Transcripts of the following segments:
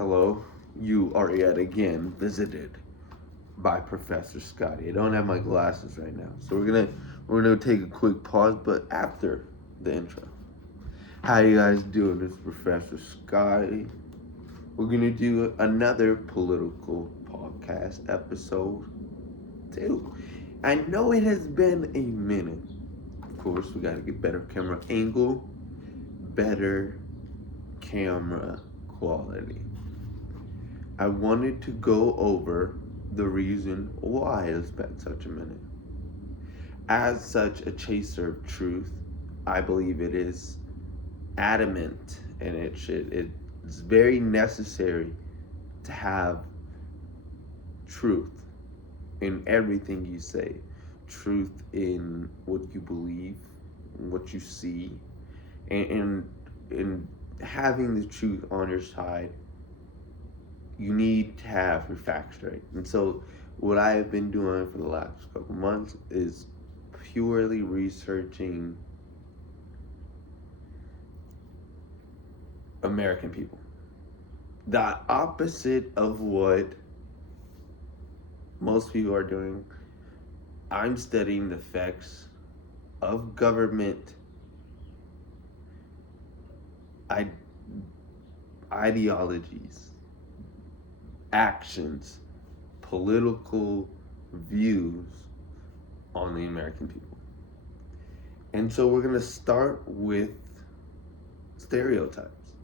Hello, you are yet again visited by Professor Scotty. I don't have my glasses right now, so we're gonna take a quick pause, but after the intro. How you guys doing? This is Professor Scotty. We're gonna do another political podcast episode too. I know it has been a minute. Of course, we gotta get better camera angle, better camera quality. I wanted to go over the reason why it's been such a minute. As such a chaser of truth, I believe it is adamant and it's very necessary to have truth in everything you say. Truth in what you believe, what you see, and having the truth on your side, you need to have your facts straight. And so what I have been doing for the last couple months is purely researching American people. The opposite of what most people are doing. I'm studying the effects of government ideologies, actions, political views on the American people. And so we're going to start with stereotypes.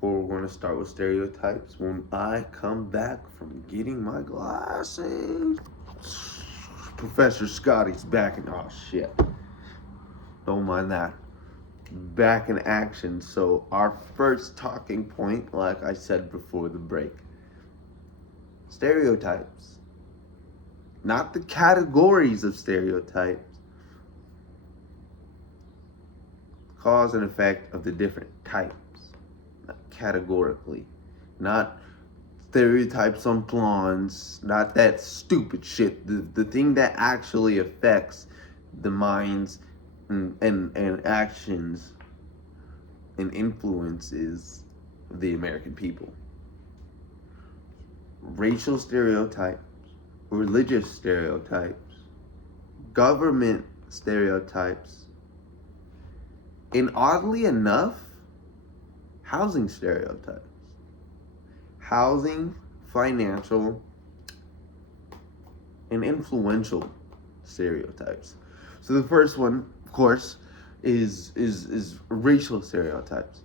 We're going to start with stereotypes when I come back from getting my glasses. Professor Scotty's back in, oh shit. Don't mind that. Back in action. So our first talking point, like I said before the break, stereotypes. Not the categories of stereotypes. Cause and effect of the different types. Not categorically. Not stereotypes on blondes. Not that stupid shit. The thing that actually affects the minds and actions and influences the American people. Racial stereotypes, religious stereotypes, government stereotypes, and oddly enough, housing stereotypes. Housing, financial, and influential stereotypes. So the first one, of course, is racial stereotypes.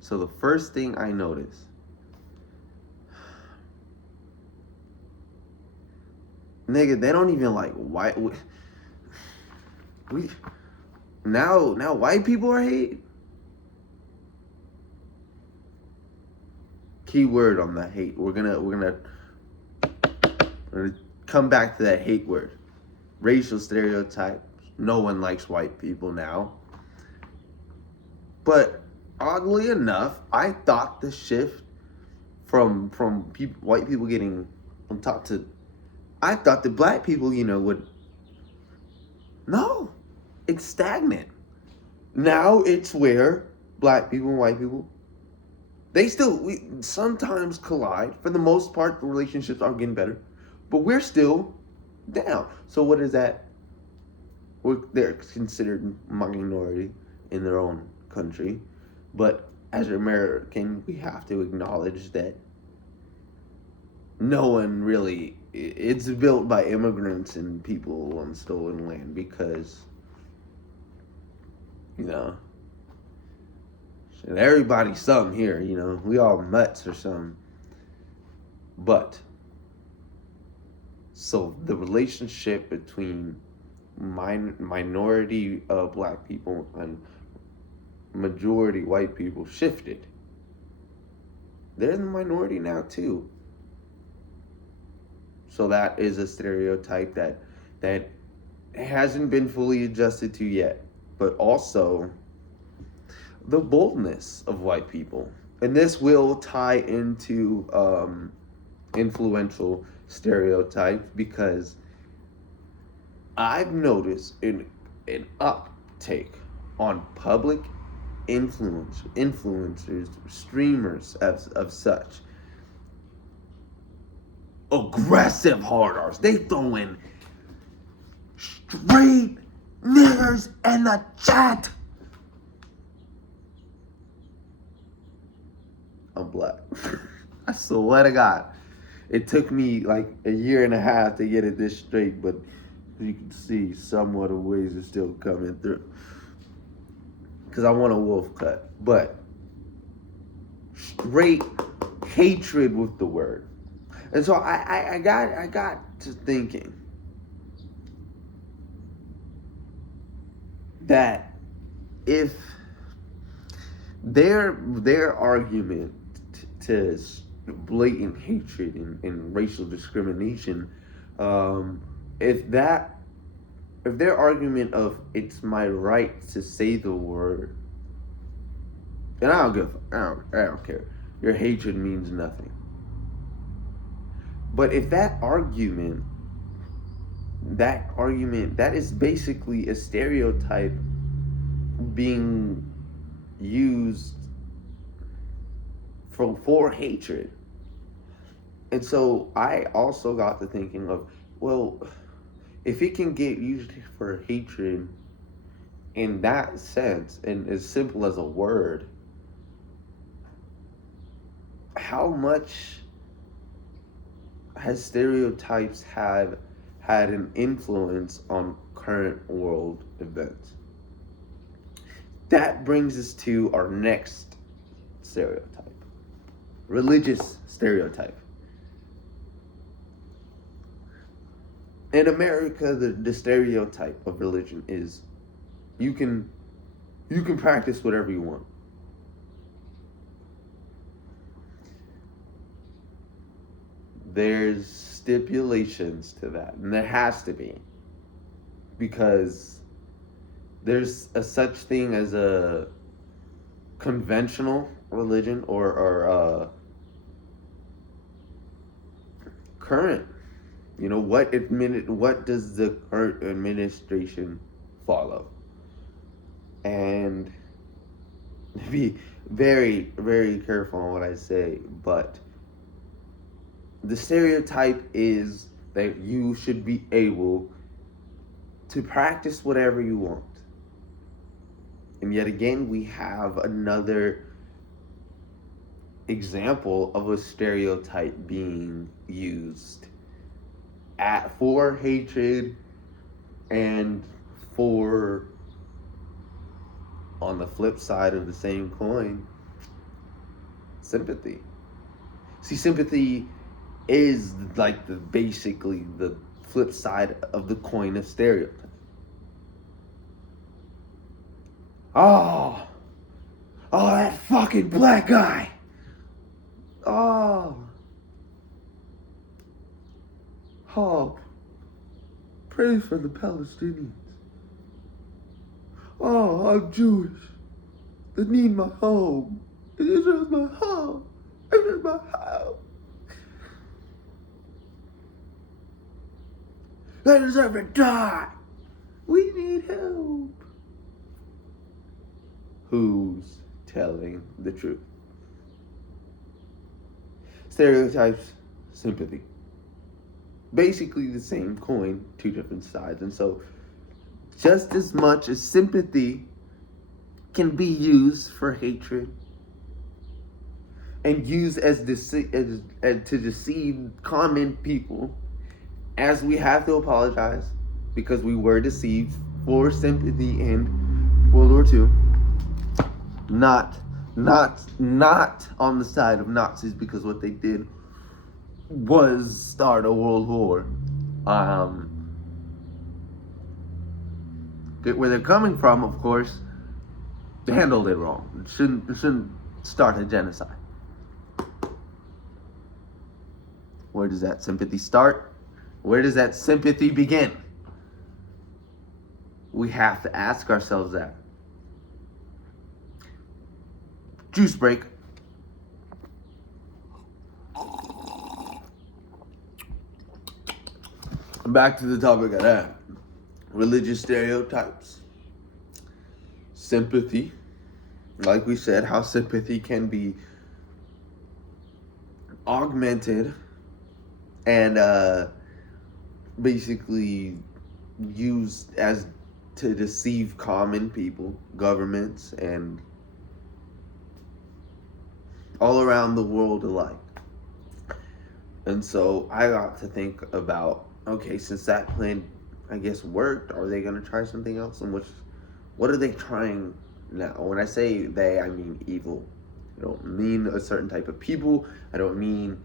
So the first thing I notice, nigga, they don't even like white. We now white people are hate. Key word on the hate. We're gonna come back to that hate word. Racial stereotypes. No one likes white people now. But oddly enough, I thought the shift from white people getting on top to, I thought that black people, would. No, it's stagnant. Now it's where black people and white people, we sometimes collide. For the most part, the relationships are getting better, but we're still down. So what is that? They're considered minority in their own country, but as an American, we have to acknowledge that no one really, it's built by immigrants and people on stolen land because, everybody's something here, we all mutts or something. But, so the relationship between minority black people and majority white people shifted. They're in the minority now too. So that is a stereotype that hasn't been fully adjusted to yet. But also the boldness of white people. And this will tie into influential stereotypes because I've noticed an uptake on public influencers, streamers of such aggressive hard R's. They throwing straight niggers in the chat. I'm black. I swear to God. It took me like a year and a half to get it this straight, but you can see somewhat of ways are still coming through. Because I want a wolf cut. But straight hatred with the word. And so I got to thinking that if their argument to blatant hatred and racial discrimination, if their argument of it's my right to say the word, and I don't care. Your hatred means nothing. But if that argument that is basically a stereotype being used for hatred. And so I also got to thinking of, well, if it can get used for hatred in that sense, and as simple as a word, how much has stereotypes had an influence on current world events? That brings us to our next stereotype. Religious stereotype. In America, the stereotype of religion is you can practice whatever you want. There's stipulations to that, and there has to be, because there's a such thing as a conventional religion or current. You know, what does the current administration follow? And be very, very careful on what I say, but the stereotype is that you should be able to practice whatever you want. And yet again, we have another example of a stereotype being used for hatred and for, on the flip side of the same coin, sympathy. See, sympathy is like basically the flip side of the coin of stereotype. Oh, that fucking black guy. Oh, pray for the Palestinians. Oh, I'm Jewish. They need my home. Israel's my home. Israel's my home. They deserve to die. We need help. Who's telling the truth? Stereotypes, sympathy. Basically the same coin, two different sides. And so just as much as sympathy can be used for hatred and used as to deceive common people, as we have to apologize because we were deceived for sympathy in World War II. Not on the side of Nazis, because what they did was start a world war. Where they're coming from, of course, they handled it wrong. It shouldn't start a genocide. Where does that sympathy start? Where does that sympathy begin? We have to ask ourselves that. Juice break. Back to the topic at hand. Religious stereotypes. Sympathy like we said, how sympathy can be augmented and basically used as to deceive common people, governments, and all around the world alike. And so I got to think about, okay, since that plan, I guess, worked, are they going to try something else? And what are they trying now? When I say they, I mean evil. I don't mean a certain type of people. I don't mean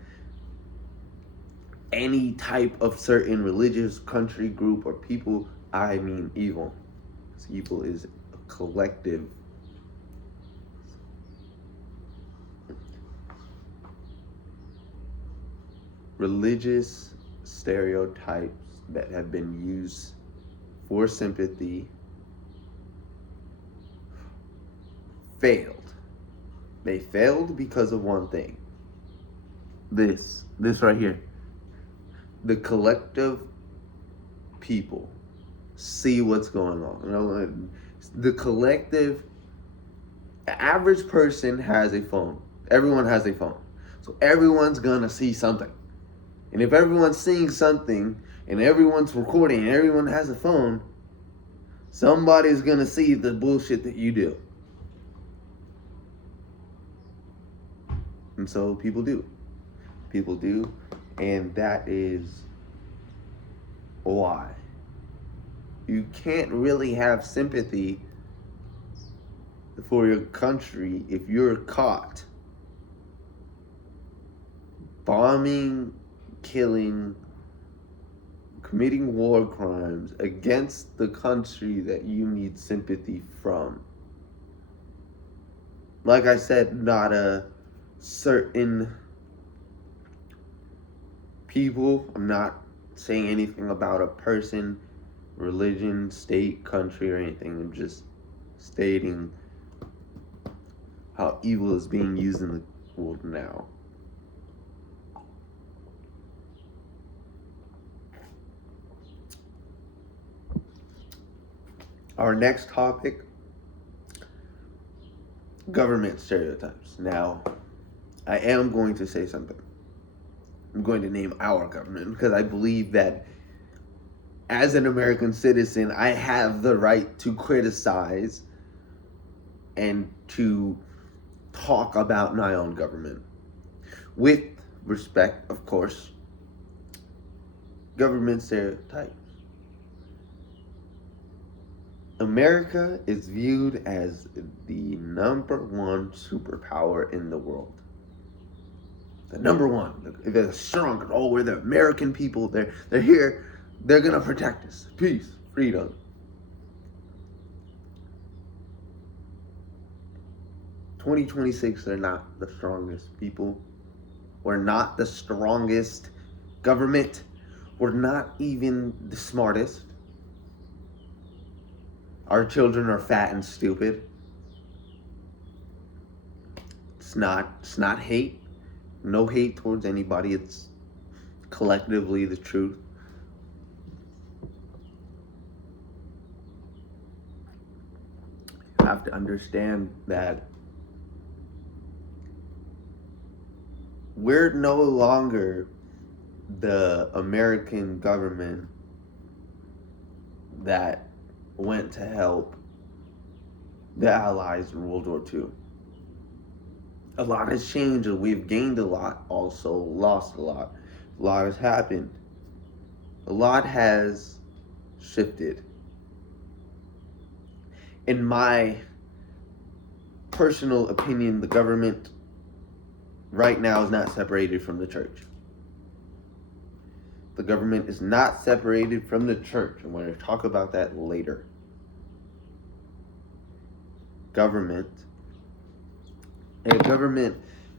any type of certain religious country, group, or people. I mean evil. Because evil is a collective. Religious stereotypes that have been used for sympathy failed. They failed because of one thing. This right here. The collective people see what's going on. You know, the collective average person has a phone. Everyone has a phone. So everyone's gonna see something. And if everyone's seeing something and everyone's recording and everyone has a phone, somebody's gonna see the bullshit that you do. And so people do. People do. And that is why. You can't really have sympathy for your country if you're caught bombing, killing, committing war crimes against the country that you need sympathy from. Like I said, not a certain people. I'm not saying anything about a person, religion, state, country, or anything. I'm just stating how evil is being used in the world now. Our next topic, government stereotypes. Now, I am going to say something. I'm going to name our government because I believe that as an American citizen, I have the right to criticize and to talk about my own government. With respect, of course. Government stereotypes. America is viewed as the number one superpower in the world. The number one. They're strong. Oh, we're the American people. They're here. They're gonna protect us. Peace, freedom. In 2026, they're not the strongest people. We're not the strongest government. We're not even the smartest. Our children are fat and stupid. It's not hate. No hate towards anybody. It's collectively the truth. You have to understand that we're no longer the American government that went to help the Allies in World War II. A lot has changed and we've gained a lot, also lost a lot. A lot has happened. A lot has shifted. In my personal opinion, the government right now is not separated from the church. The government is not separated from the church. I'm going to talk about that later. Government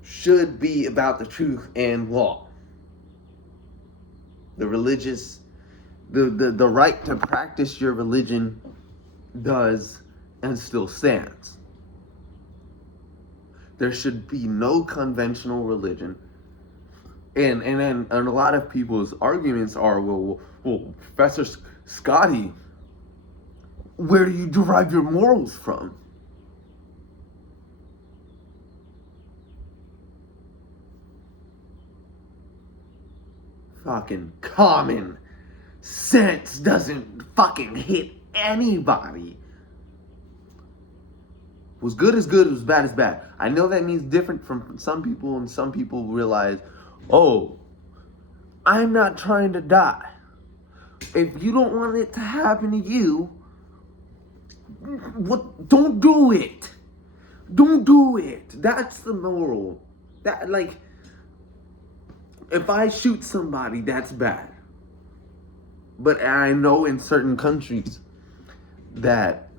should be about the truth and law. The religious, the right to practice your religion does and still stands. There should be no conventional religion. And a lot of people's arguments are, well, Professor Scotty, where do you derive your morals from? fucking common sense doesn't fucking hit anybody. What's good is good, what's bad is bad. I know that means different from some people, and some people realize, oh, I'm not trying to die. If you don't want it to happen to you, don't do it. Don't do it. That's the moral. That, like, if I shoot somebody, that's bad. But I know in certain countries that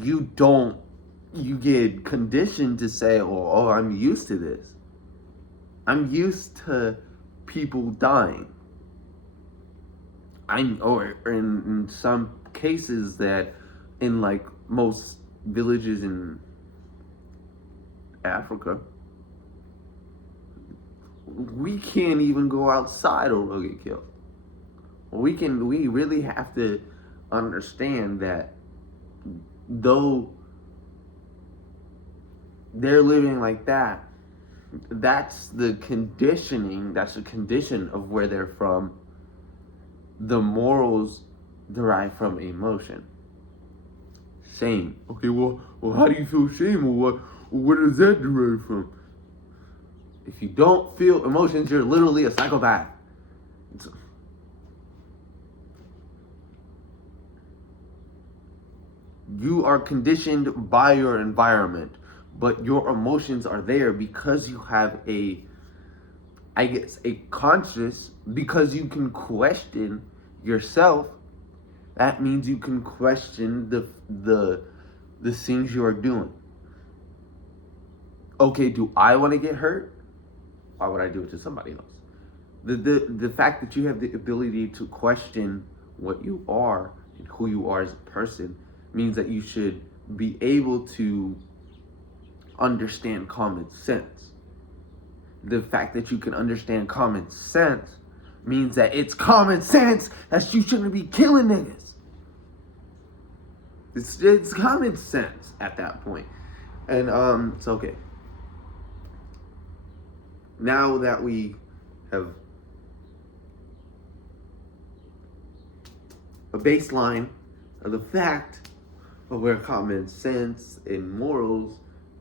you get conditioned to say, oh, I'm used to this. I'm used to people dying. Or in some cases that in like most villages in Africa, we can't even go outside or we'll get killed. We really have to understand that though they're living like that, that's the conditioning, that's the condition of where they're from. The morals derive from emotion. Shame. Okay, well, how do you feel shame? Well, where does that derive from? If you don't feel emotions, you're literally a psychopath. You are conditioned by your environment, but your emotions are there because you have a conscious, because you can question yourself. That means you can question the things you are doing. Okay, do I want to get hurt? Why would I do it to somebody else? The fact that you have the ability to question what you are and who you are as a person means that you should be able to understand common sense. The fact that you can understand common sense means that it's common sense that you shouldn't be killing niggas. It's common sense at that point. And it's okay. Now that we have a baseline of the fact of where common sense and morals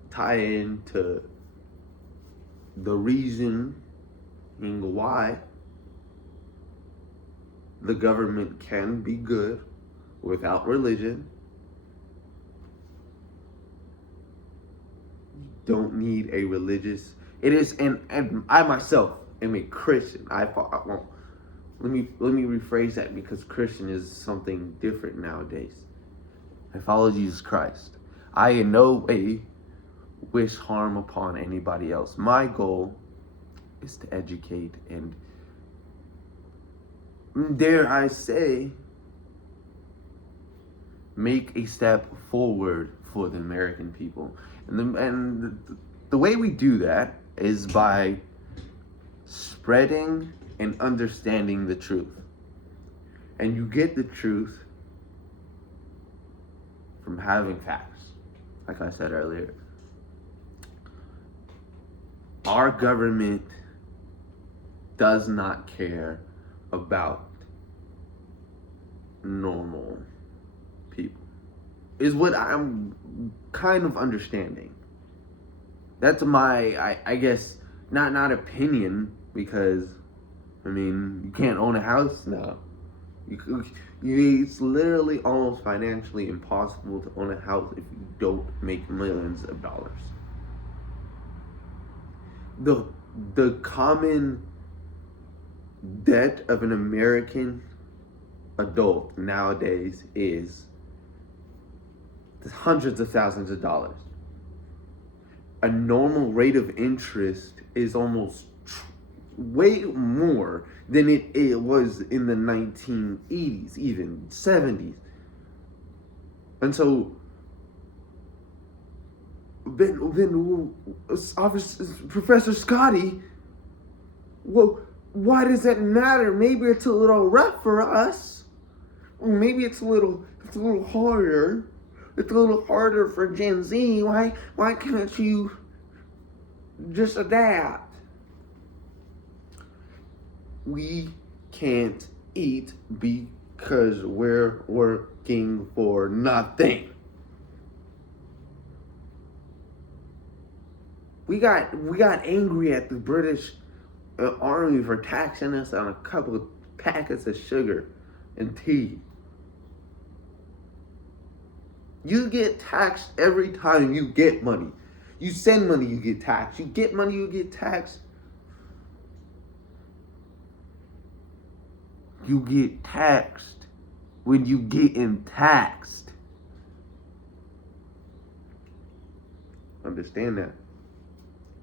tie into the reasoning why the government can be good without religion. You don't need a religious. It is, and I myself am a Christian. Let me rephrase that, because Christian is something different nowadays. I follow Jesus Christ. I in no way wish harm upon anybody else. My goal is to educate and, dare I say, make a step forward for the American people. And the way we do that is by spreading and understanding the truth. And you get the truth from having facts. Like I said earlier, our government does not care about normal people, is what I'm kind of understanding. That's my, I guess, not opinion, because, I mean, you can't own a house now. It's literally almost financially impossible to own a house if you don't make millions of dollars. The common debt of an American adult nowadays is hundreds of thousands of dollars. A normal rate of interest is almost way more than it was in the 1980s, even 70s. And so then Professor Scotty, well, why does that matter? Maybe it's a little rough for us. Maybe it's a little harder. It's a little harder for Gen Z. Why can't you just adapt? We can't eat because we're working for nothing. We got angry at the British Army for taxing us on a couple of packets of sugar and tea. You get taxed every time you get money. You send money, you get taxed. You get money, you get taxed. You get taxed when you getting taxed. Understand that.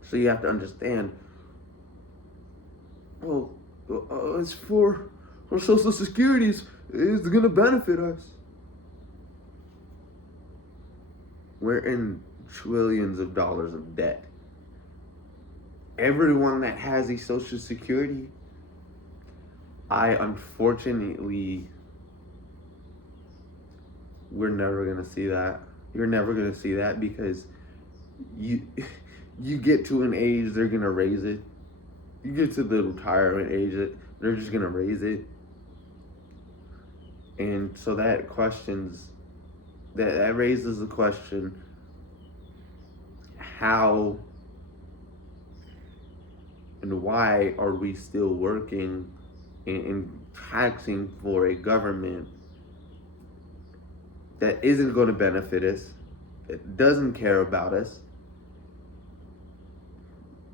So you have to understand, well, it's for our Social Security is going to benefit us. We're in trillions of dollars of debt. Everyone that has a Social Security, unfortunately, we're never going to see that. You're never going to see that because you get to an age, they're going to raise it. You get to the retirement age, they're just going to raise it. And so that raises the question, how and why are we still working and taxing for a government that isn't going to benefit us, that doesn't care about us,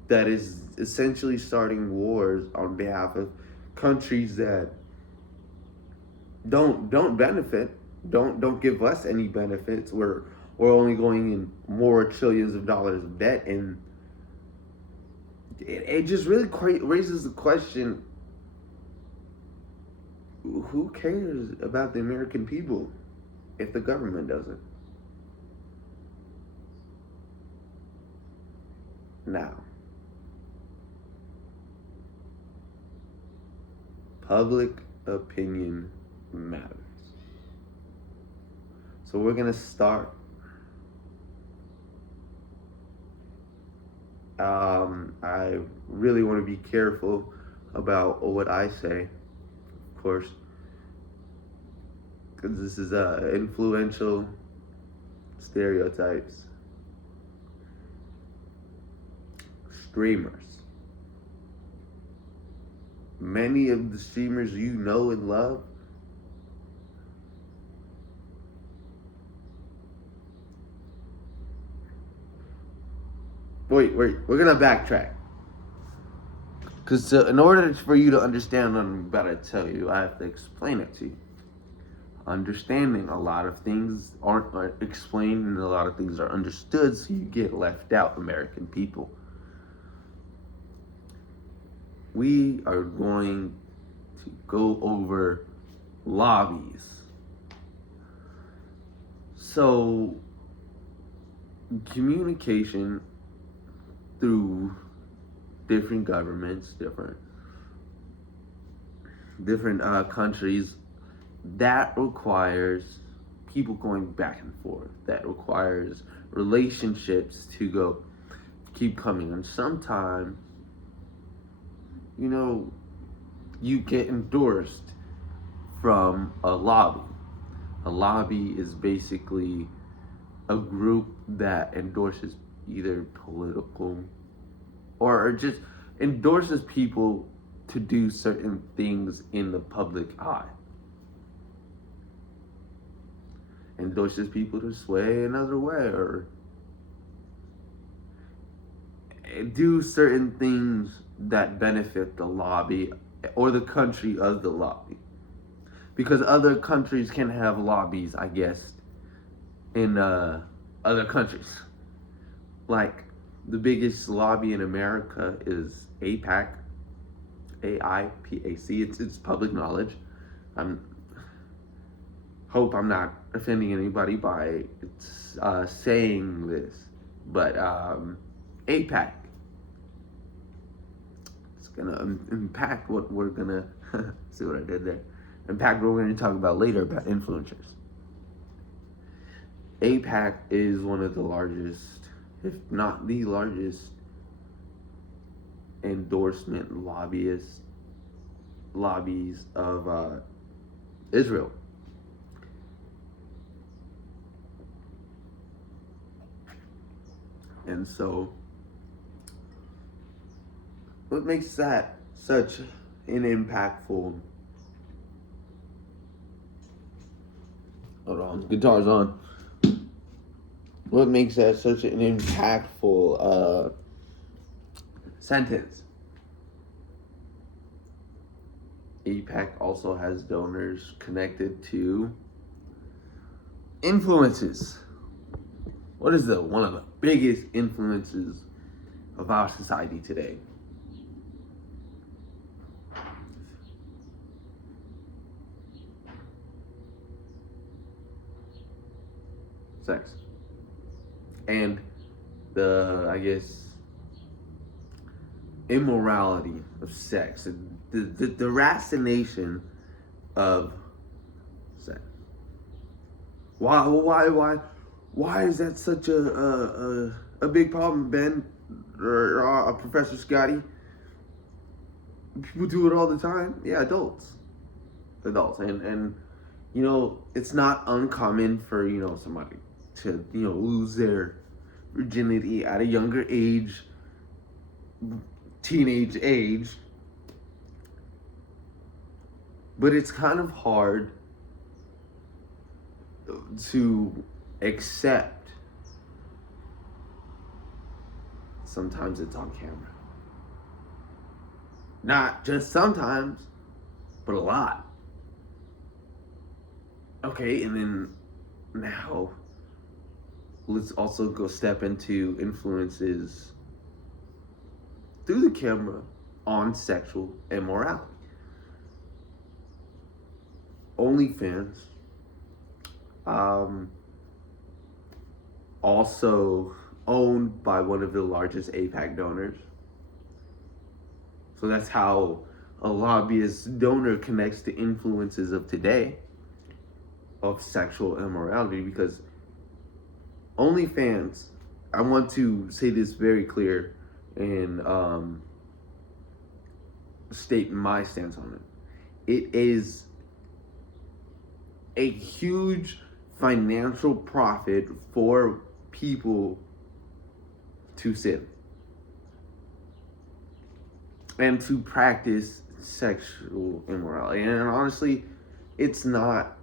that is essentially starting wars on behalf of countries that don't benefit, don't give us any benefits. We're only going in more trillions of dollars of debt, and it just really raises the question: who cares about the American people if the government doesn't? Now, public opinion matters. So we're gonna start. I really want to be careful about what I say, of course, because this is influential stereotypes. Streamers. Many of the streamers you know and love Wait, we're gonna backtrack. Because in order for you to understand what I'm about to tell you, I have to explain it to you. Understanding a lot of things aren't explained and a lot of things are understood, so you get left out, American people. We are going to go over lobbies. So, communication through different governments, different countries, that requires people going back and forth. That requires relationships to keep coming. And sometimes, you get endorsed from a lobby. A lobby is basically a group that endorses either political or just endorses people to do certain things in the public eye. Endorses people to sway another way or do certain things that benefit the lobby or the country of the lobby. Because other countries can have lobbies, I guess, in other countries. Like, the biggest lobby in America is AIPAC, AIPAC. It's public knowledge. Hope I'm not offending anybody by saying this, but AIPAC. It's gonna impact what we're gonna see what I did there. Impact what we're gonna talk about later about influencers. AIPAC is one of the largest, if not the largest, endorsement lobbyist lobbies of Israel. And so, what makes that such an impactful? Hold on, guitar's on. What makes that such an impactful sentence? AIPAC also has donors connected to influences. What is one of the biggest influences of our society today? Sex. And I guess, immorality of sex, the racination of sex. Why is that such a big problem, Ben, or Professor Scotty? People do it all the time. Yeah, adults, and it's not uncommon for somebody to lose their virginity at a younger age, teenage age. But it's kind of hard to accept. Sometimes it's on camera. Not just sometimes, but a lot. Okay, and then now let's also go step into influences through the camera on sexual immorality. OnlyFans, also owned by one of the largest AIPAC donors. So that's how a lobbyist donor connects to influences of today of sexual immorality, because OnlyFans, I want to say this very clear and state my stance on it. It is a huge financial profit for people to sin and to practice sexual immorality. And honestly, it's not,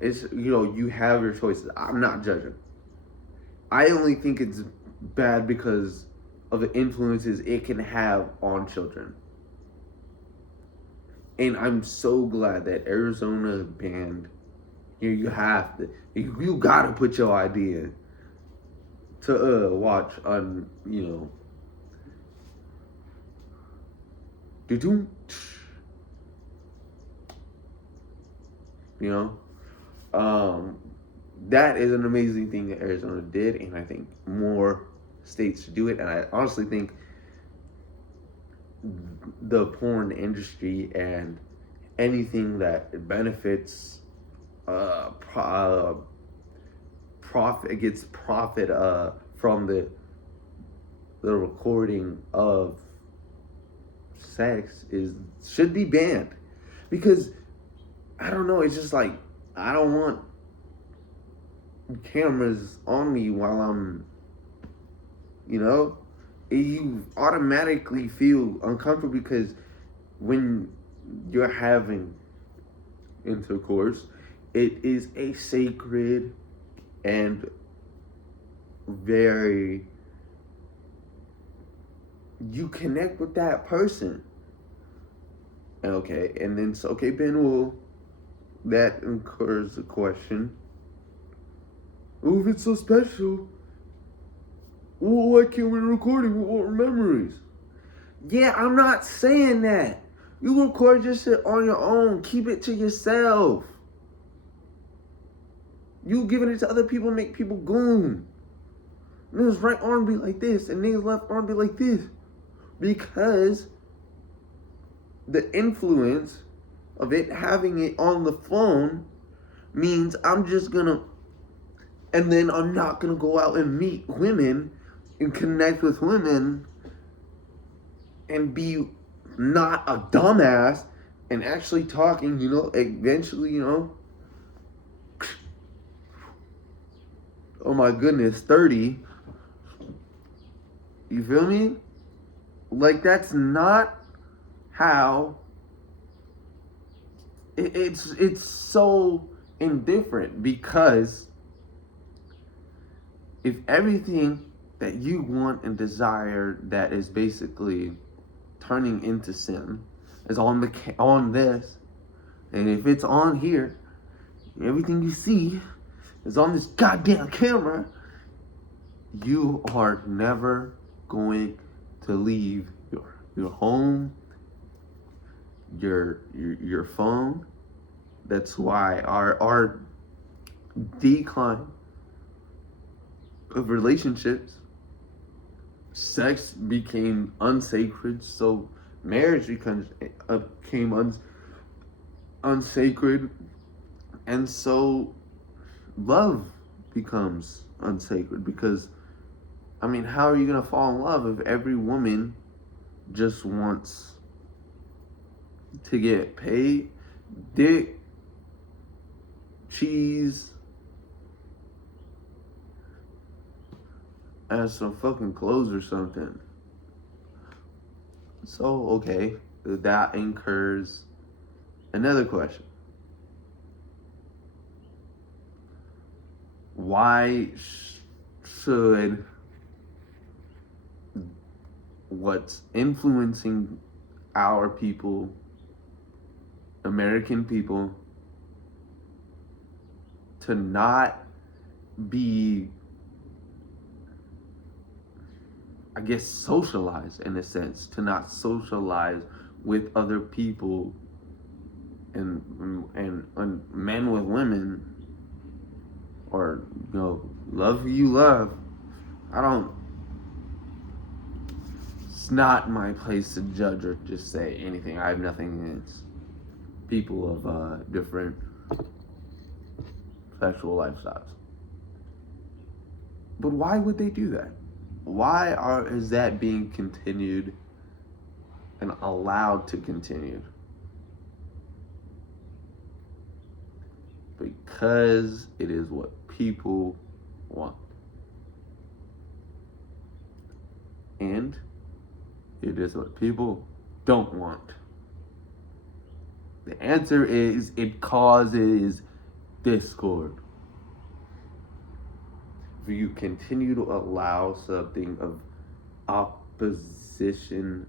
it's, you have your choices. I'm not judging. I only think it's bad because of the influences it can have on children. And I'm so glad that Arizona banned. You have to. You gotta put your ID in to watch on that is an amazing thing that Arizona did, and I think more states should do it. And I honestly think the porn industry and anything that benefits profit from the recording of sex should be banned, because I don't know, it's just like I don't want cameras on me while I'm you automatically feel uncomfortable, because when you're having intercourse, it is a sacred and very, you connect with that person. Okay, and then Ben, well, that incurs a question. Oh, if it's so special, well, why can't we record it with our memories? Yeah, I'm not saying that. You record your shit on your own. Keep it to yourself. You giving it to other people make people goon. Niggas right arm be like this and niggas left arm be like this. Because the influence of it having it on the phone means I'm just gonna, and then I'm not gonna go out and meet women and connect with women and be not a dumbass and actually talking, eventually, oh my goodness, 30, you feel me? Like, that's not how it's so indifferent, because if everything that you want and desire that is basically turning into sin is on this, and if it's on here, everything you see is on this goddamn camera, you are never going to leave your home, your phone. That's why our decline of relationships, sex became unsacred, so marriage became unsacred, and so love becomes unsacred. Because, I mean, how are you gonna fall in love if every woman just wants to get paid, dick, cheese, and some fucking clothes or something? So, okay, that incurs another question. Why should what's influencing our people, American people, to not be, I guess, socialized in a sense, to not socialize with other people, and men with women, or love who you love? I don't. It's not my place to judge or just say anything. I have nothing against people of different sexual lifestyles. But why would they do that? Why is that being continued and allowed to continue? Because it is what people want. And it is what people don't want. The answer is it causes discord. If you continue to allow something of opposition,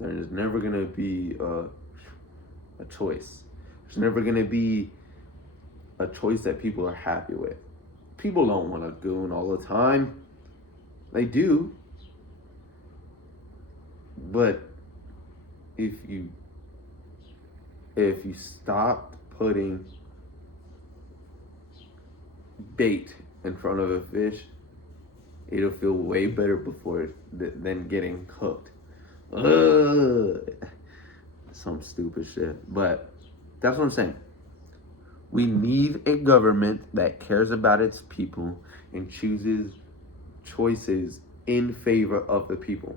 there's never going to be a choice. There's never going to be a choice that people are happy with. People don't want to goon all the time. They do. But if you stopped putting bait in front of a fish, it'll feel way better than getting cooked. Some stupid shit. But that's what I'm saying. We need a government that cares about its people and chooses choices in favor of the people.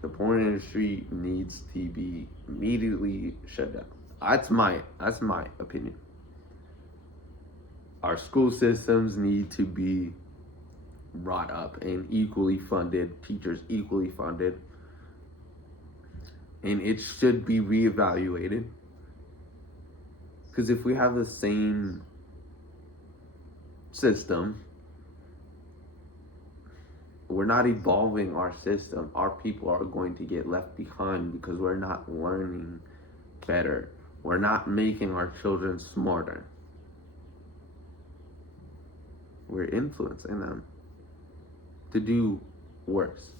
The porn industry needs to be immediately shut down. That's my opinion. Our school systems need to be brought up and equally funded, teachers equally funded, and it should be reevaluated. Because if we have the same system, we're not evolving our system. Our people are going to get left behind because we're not learning better. We're not making our children smarter. We're influencing them to do worse.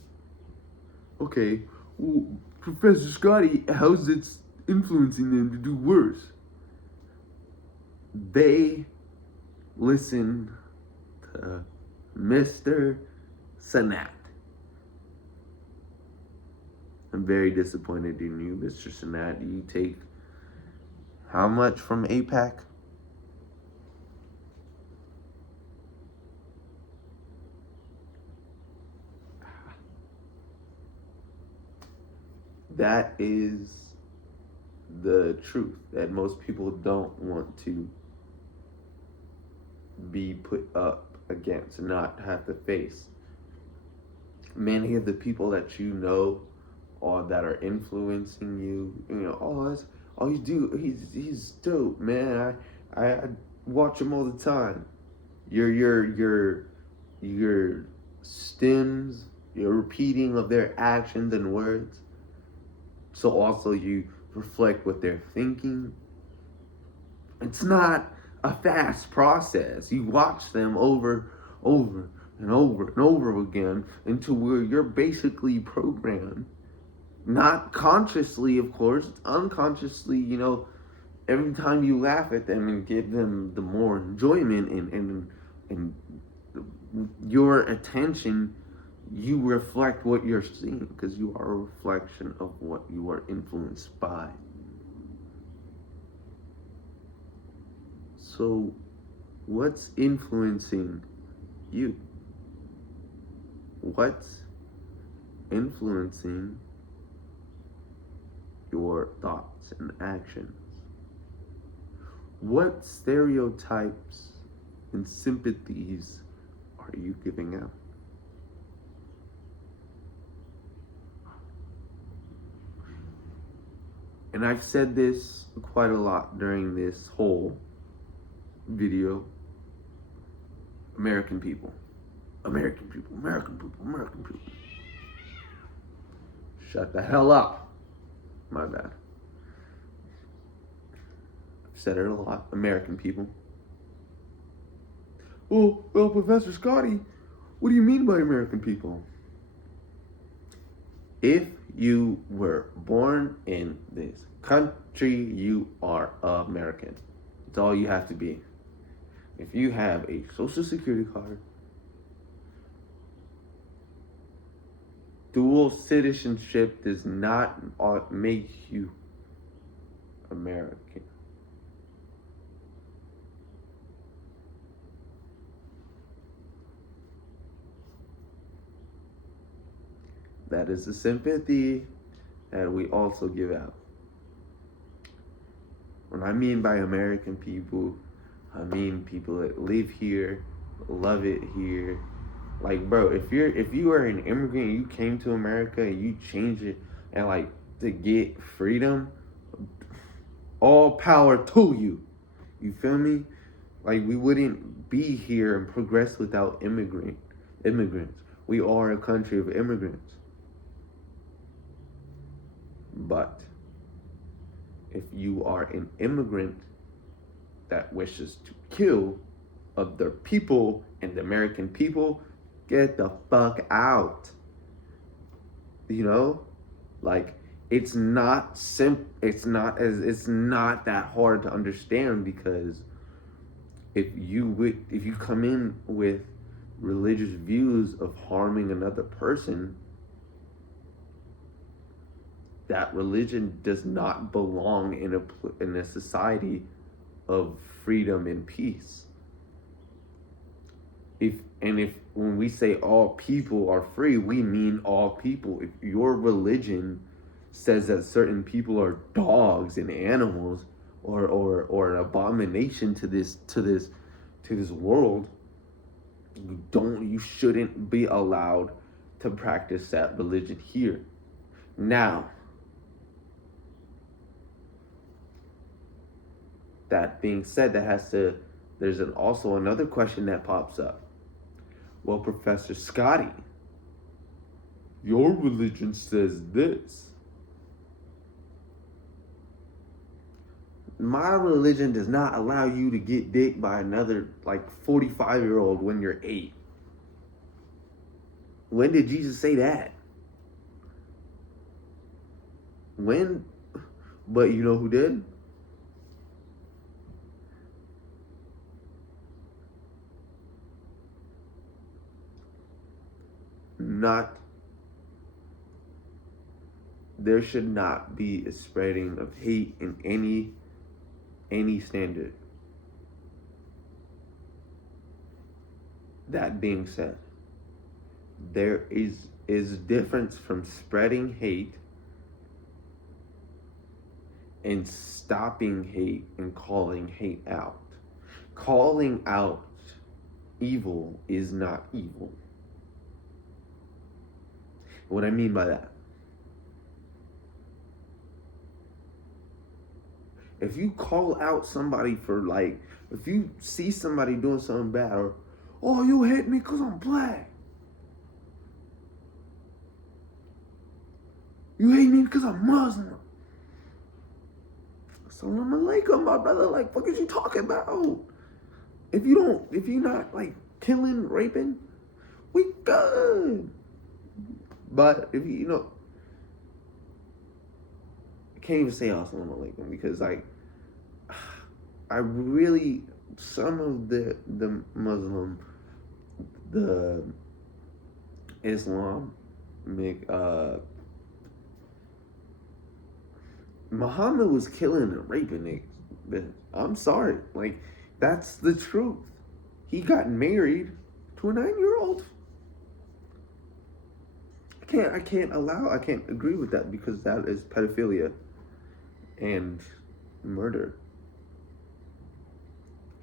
Okay, well, Professor Scotty, how's it influencing them to do worse? They listen to Mr. Sanat. I'm very disappointed in you, Mr. Sanat. You take how much from APAC? That is the truth that most people don't want to be put up against, not have to face. Many of the people that you know or that are influencing you, oh, he's he's dope, man. I watch him all the time. Your stems, your repeating of their actions and words. So also you reflect what they're thinking. It's not a fast process. You watch them over and over again until where you're basically programmed. Not consciously, of course, unconsciously, every time you laugh at them and give them the more enjoyment and your attention, you reflect what you're seeing because you are a reflection of what you are influenced by. So, what's influencing you? What's influencing your thoughts and actions? What stereotypes and sympathies are you giving out? And I've said this quite a lot during this whole video. American people. American people. American people. American people. Shut the hell up. My bad. I've said it a lot. American people. Well, Professor Scotty, what do you mean by American people? If you were born in this country, you are American. It's all you have to be. If you have a social security card, dual citizenship does not make you American. That is the sympathy that we also give out. What I mean by American people, I mean people that live here, love it here. Like, bro, if you are an immigrant and you came to America and you change it and like to get freedom, all power to you. You feel me? Like, we wouldn't be here and progress without immigrants. We are a country of immigrants. But if you are an immigrant that wishes to kill other people and the American people, get the fuck out. Like, it's not that hard to understand, because if you come in with religious views of harming another person, that religion does not belong in a society of freedom and peace. If when we say all people are free, we mean all people. If your religion says that certain people are dogs and animals, or an abomination to this world, you shouldn't be allowed to practice that religion here. Now, that being said, there's also another question that pops up. Well, Professor Scotty, your religion says this. My religion does not allow you to get dick by another 45-year-old when you're 8. When did Jesus say that? When? But you know who did? There should not be a spreading of hate in any standard. That being said, there is a difference from spreading hate and stopping hate and calling hate out. Calling out evil is not evil. What I mean by that, if you call out somebody for, like, if you see somebody doing something bad, or, oh, you hate me because I'm black. You hate me because I'm Muslim. Salam alaikum, my brother. Like, what is you talking about? If you're not, like, killing, raping, we good. But if I can't even say assalamu alaikum because, like, I really, some of the Muslim, the Islam, Muhammad was killing and raping niggas. I'm sorry, like, that's the truth. He got married to a 9-year-old. I can't agree with that because that is pedophilia and murder.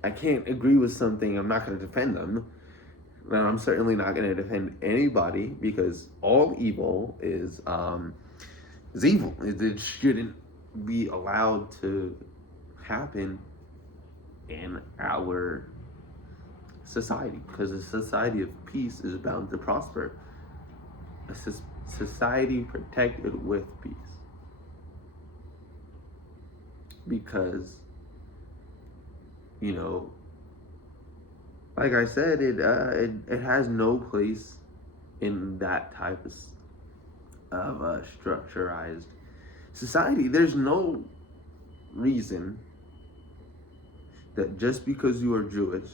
I can't agree with something. I'm not going to defend them. And I'm certainly not going to defend anybody because all evil is evil. It shouldn't be allowed to happen in our society because a society of peace is bound to prosper. A society protected with peace. Because, like I said, it has no place in that type of structurized society. There's no reason that just because you are Jewish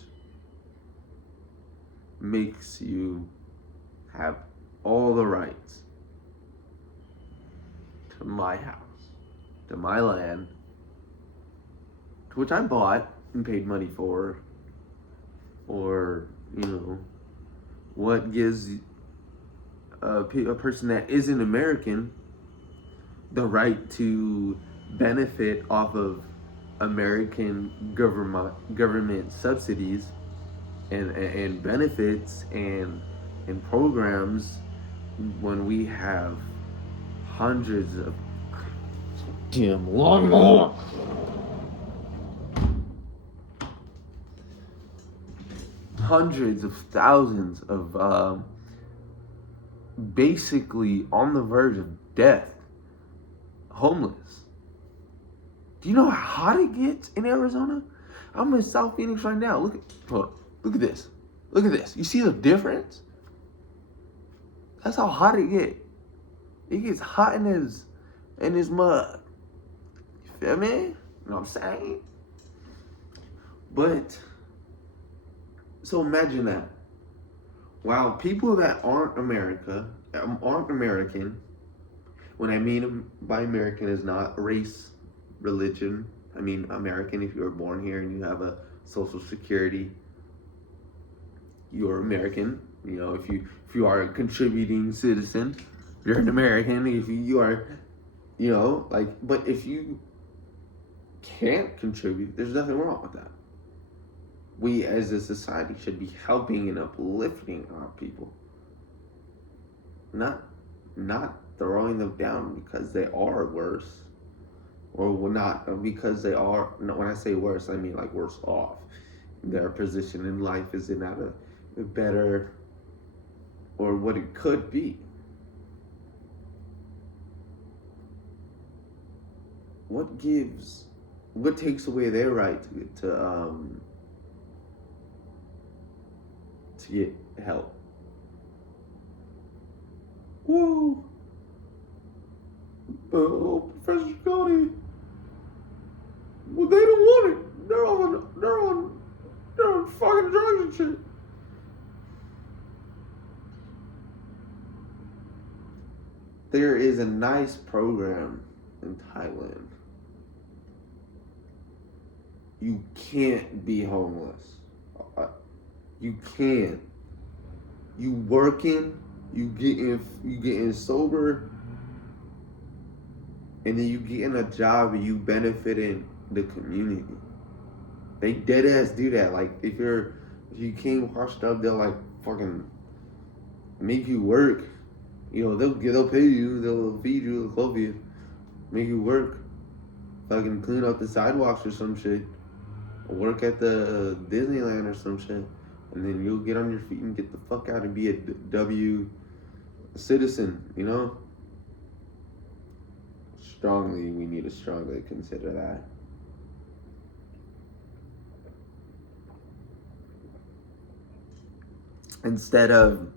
makes you have all the rights to my house, to my land, to which I bought and paid money for, or, what gives a person that isn't American the right to benefit off of American government subsidies and benefits and programs when we have hundreds of hundreds of thousands of basically on the verge of death, homeless. Do you know how hot it gets in Arizona? I'm in South Phoenix right now. Look at this. Look at this. You see the difference? That's how hot it gets. It gets hot in his mud. You feel me? You know what I'm saying? But so imagine that. Wow, people that aren't American, when I mean by American is not race, religion. I mean American. If you were born here and you have a social security, you're American. If you are a contributing citizen, you're an American. If you are, but if you can't contribute, there's nothing wrong with that. We as a society should be helping and uplifting our people. Not throwing them down because they are worse. Or not because they are, when I say worse, I mean like worse off. Their position in life is not a better, or what it could be. What takes away their right to get help? Whoa. Professor Scotty. Well, they don't want it. They're on fucking drugs and shit. There is a nice program in Thailand. You can't be homeless. You can't. You working, you getting sober. and then you getting a job and you benefiting the community. They dead ass do that. Like if you came washed up, they'll like fucking make you work. You know, they'll pay you, they'll feed you, they'll clothe you, make you work. Fucking clean up the sidewalks or some shit. Work at the Disneyland or some shit. And then you'll get on your feet and get the fuck out and be a W citizen, you know? We need to strongly consider that. Instead of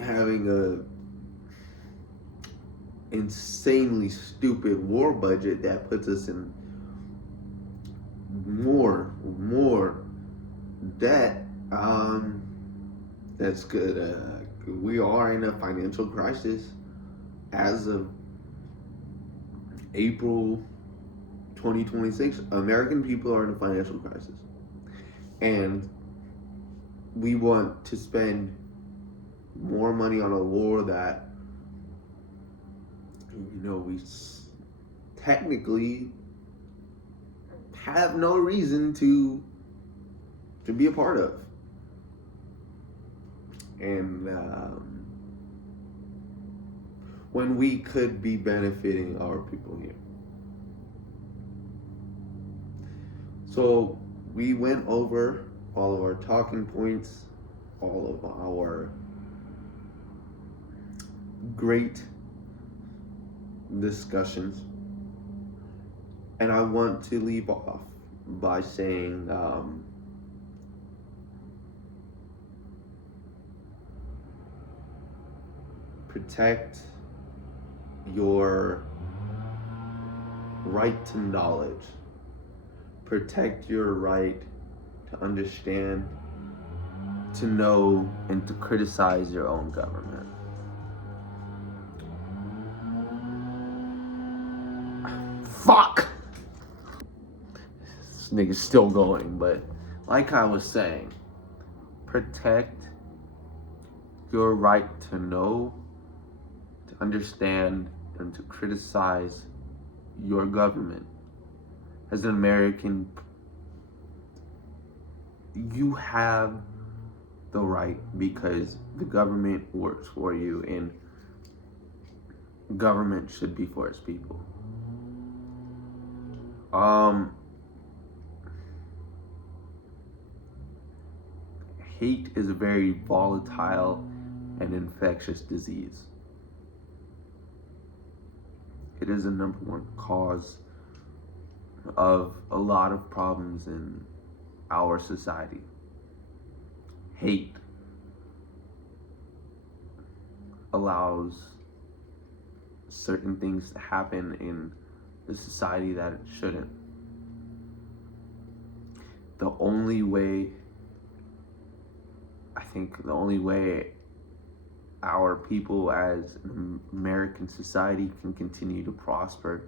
having a insanely stupid war budget that puts us in more debt, that's good. We are in a financial crisis as of April 2026. American people are in a financial crisis, and we want to spend more money on a war that, you know, we technically have no reason to be a part of. And when we could be benefiting our people here. So we went over all of our talking points, all of our great discussions. And I want to leave off by saying, protect your right to knowledge. Protect your right to understand, to know, and to criticize your own government. Fuck! This nigga's still going, but like I was saying, protect your right to know, to understand, and to criticize your government. As an American, you have the right because the government works for you, and government should be for its people. Hate is a very volatile and infectious disease. It is the number one cause of a lot of problems in our society. Hate allows certain things to happen in the society that it shouldn't. The only way our people as an American society can continue to prosper,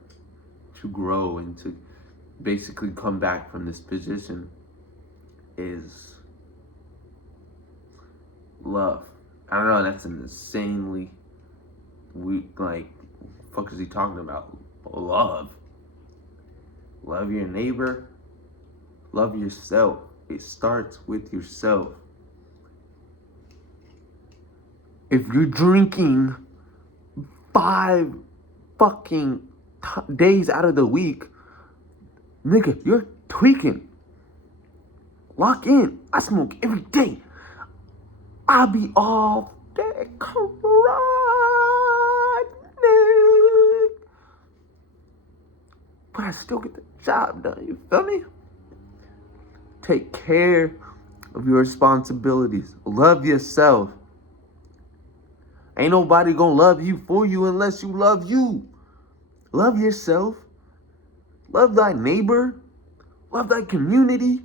to grow, and to basically come back from this position is love. I don't know, that's an insanely weak, like, what the fuck is he talking about? Love. Love your neighbor. Love yourself. It starts with yourself. If you're drinking 5 fucking days out of the week, nigga, you're tweaking. Lock in. I smoke every day. I'll be off that chronic. But I still get the job done. You feel me? Take care of your responsibilities. Love yourself. Ain't nobody gonna love you for you unless you love you. Love yourself. Love thy neighbor. Love thy community.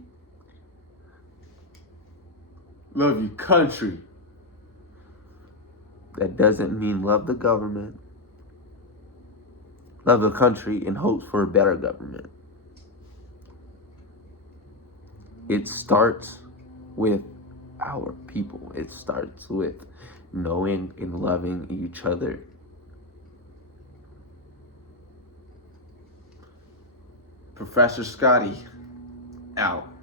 Love your country. That doesn't mean love the government. Love the country in hopes for a better government. It starts with our people. It starts with knowing and loving each other. Professor Scotty, out.